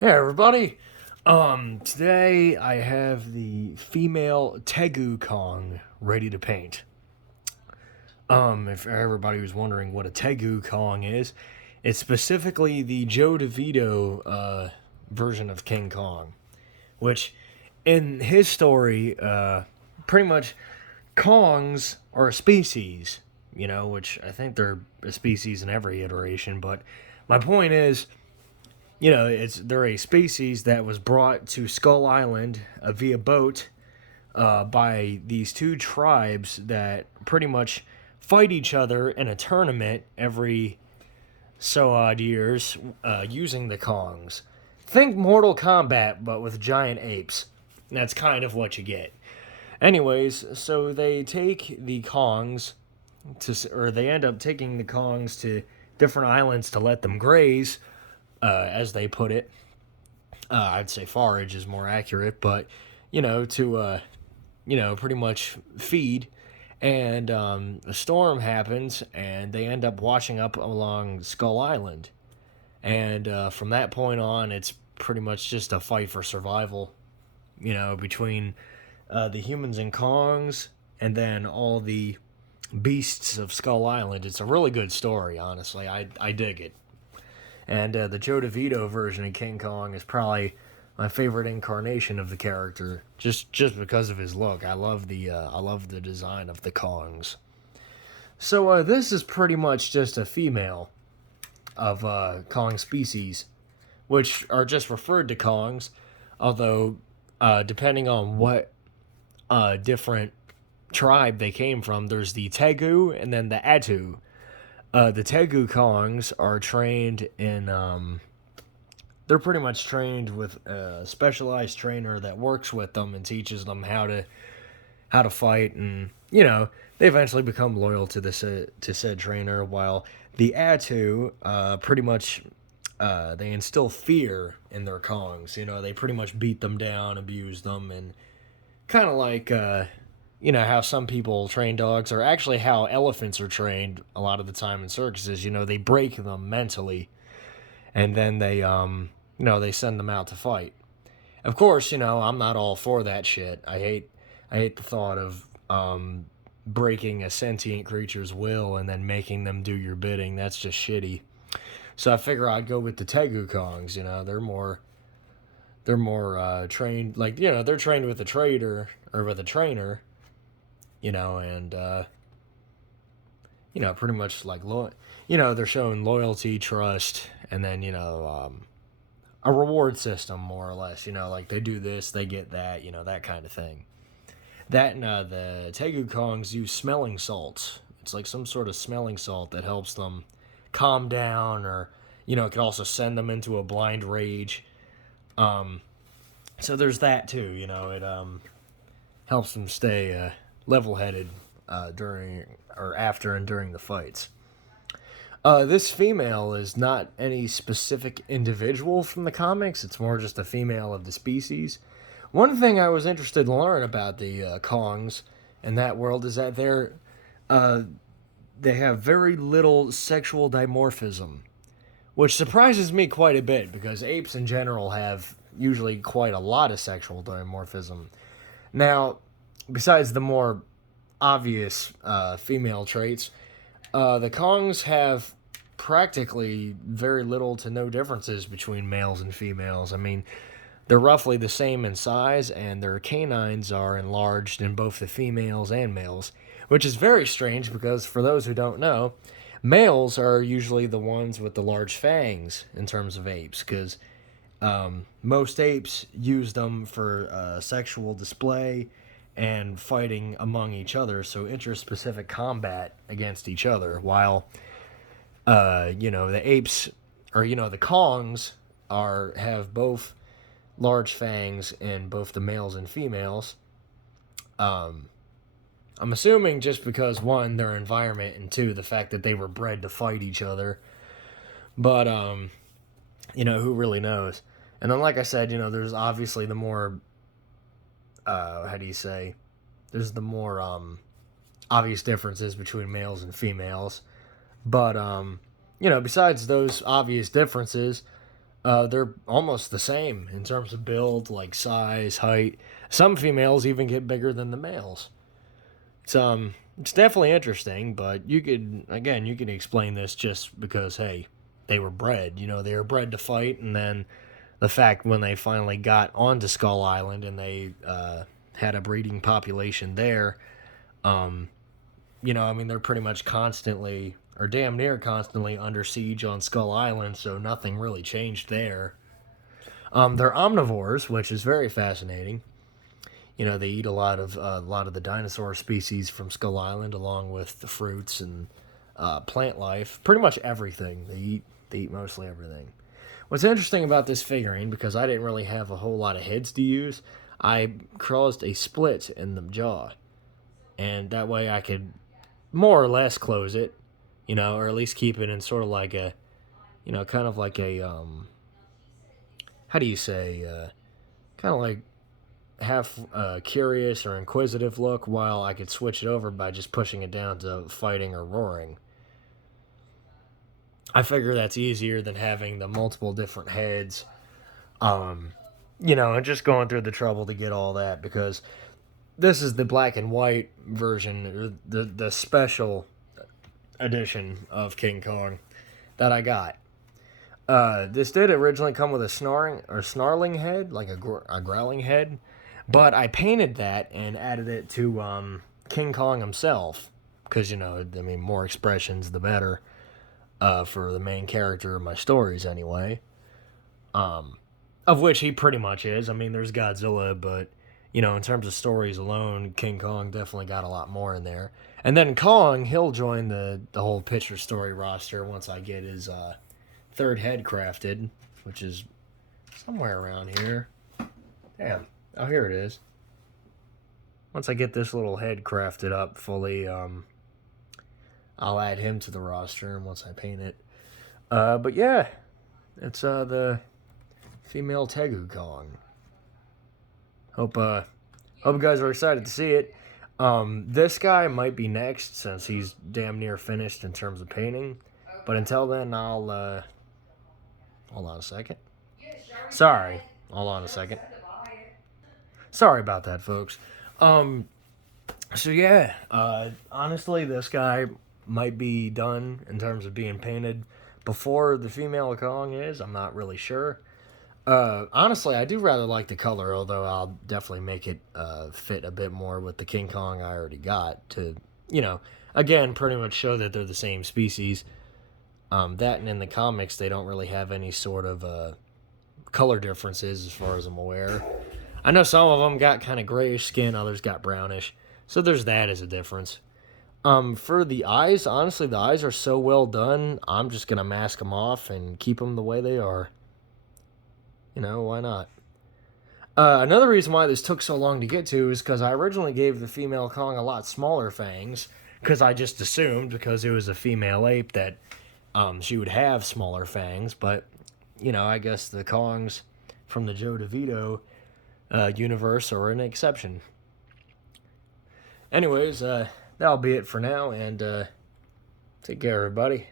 Hey everybody. Today I have the female Tagu Kong ready to paint. If everybody was wondering what a Tagu Kong is, it's specifically the Joe DeVito version of King Kong, which in his story, pretty much Kongs are a species, which I think they're a species in every iteration, but my point is they're a species that was brought to Skull Island via boat by these two tribes that pretty much fight each other in a tournament every so odd years using the Kongs. Think Mortal Kombat, but with giant apes. That's kind of what you get. Anyways, so they take the Kongs or they end up taking the Kongs to different islands to let them graze, as they put it. I'd say forage is more accurate, but to pretty much feed. And a storm happens, and they end up washing up along Skull Island. And from that point on, it's pretty much just a fight for survival. Between the humans and Kongs, and then all the beasts of Skull Island. It's a really good story, honestly. I dig it. And the Joe DeVito version of King Kong is probably my favorite incarnation of the character, just because of his look. I love the design of the Kongs. So this is pretty much just a female of Kong species, which are just referred to Kongs, although depending on what different tribe they came from, there's the Tegu and then the Atu. The Tagu Kongs are trained in. They're pretty much trained with a specialized trainer that works with them and teaches them how to fight, and they eventually become loyal to to said trainer. While the Atu, pretty much, they instill fear in their Kongs. They pretty much beat them down, abuse them, and kind of like how some people train dogs, or actually how elephants are trained a lot of the time in circuses. They break them mentally, and then they send them out to fight. Of course, I'm not all for that shit. I hate the thought of breaking a sentient creature's will and then making them do your bidding. That's just shitty. So I figure I'd go with the Tegu Kongs. They're more trained, like they're trained with a trader or with a trainer, and pretty much like they're showing loyalty, trust, and then a reward system more or less. Like they do this, they get that, that kind of thing. That and the Tegu Kongs use smelling salts. It's like some sort of smelling salt that helps them calm down, or it could also send them into a blind rage. Um, so there's that too. It helps them stay level-headed during or after and during the fights. This female is not any specific individual from the comics. It's more just a female of the species. One thing I was interested to learn about the Kongs in that world is that uh, they have very little sexual dimorphism, which surprises me quite a bit because apes in general have usually quite a lot of sexual dimorphism. Now, besides the more obvious female traits, the Kongs have practically very little to no differences between males and females. I mean, they're roughly the same in size, and their canines are enlarged in both the females and males, which is very strange because, for those who don't know, males are usually the ones with the large fangs in terms of apes, because most apes use them for sexual display and fighting among each other, so interspecific combat against each other, while the apes, or the Kongs, have both large fangs in both the males and females. Um, I'm assuming just because, one, their environment, and two, the fact that they were bred to fight each other. But who really knows? And then, like I said, there's obviously the more how do you say? There's the more obvious differences between males and females. But besides those obvious differences, They're almost the same in terms of build, like size, height. Some females even get bigger than the males. It's definitely interesting, but you could explain this just because hey, they were bred. You know, they were bred to fight, and then the fact when they finally got onto Skull Island and they had a breeding population there, um, you know, I mean, they're pretty much constantly or damn near constantly under siege on Skull Island, so nothing really changed there. They're omnivores, which is very fascinating. You know, they eat a lot of the dinosaur species from Skull Island, along with the fruits and plant life. Pretty much everything they eat mostly everything. What's interesting about this figurine, because I didn't really have a whole lot of heads to use, I caused a split in the jaw, and that way I could more or less close it, you know, or at least keep it in sort of like a, you know, kind of like a how do you say, kind of like half curious or inquisitive look, while I could switch it over by just pushing it down to fighting or roaring. I figure that's easier than having the multiple different heads, um, you know, and just going through the trouble to get all that because this is the black and white version, or the special edition of King Kong that I got. This did originally come with a snarling head, like a growling head, but I painted that and added it to King Kong himself because you know, I mean, more expressions the better for the main character of my stories anyway. Of which he pretty much is. I mean, there's Godzilla, but you know, in terms of stories alone, King Kong definitely got a lot more in there. And then Kong, he'll join the whole picture story roster once I get his third head crafted, which is somewhere around here. Damn. Oh, here it is. Once I get this little head crafted up fully, I'll add him to the roster once I paint it. But yeah, it's the female Tagu Kong. Hope you guys are excited to see it. This guy might be next since he's damn near finished in terms of painting. But until then, I'll hold on a second. Sorry, hold on a second. Sorry about that, folks. So yeah, honestly, this guy might be done in terms of being painted before the female Kong is. I'm not really sure. Honestly, I do rather like the color, although I'll definitely make it fit a bit more with the King Kong I already got to, you know, again, pretty much show that they're the same species. That and in the comics, they don't really have any sort of color differences as far as I'm aware. I know some of them got kind of grayish skin, others got brownish. So there's that as a difference. For the eyes, honestly, the eyes are so well done, I'm just going to mask them off and keep them the way they are. You know, why not? Another reason why this took so long to get to is because I originally gave the female Kong a lot smaller fangs, because I just assumed, because it was a female ape, that she would have smaller fangs, but, you know, I guess the Kongs from the Joe DeVito universe are an exception. Anyways, that'll be it for now, and take care, everybody.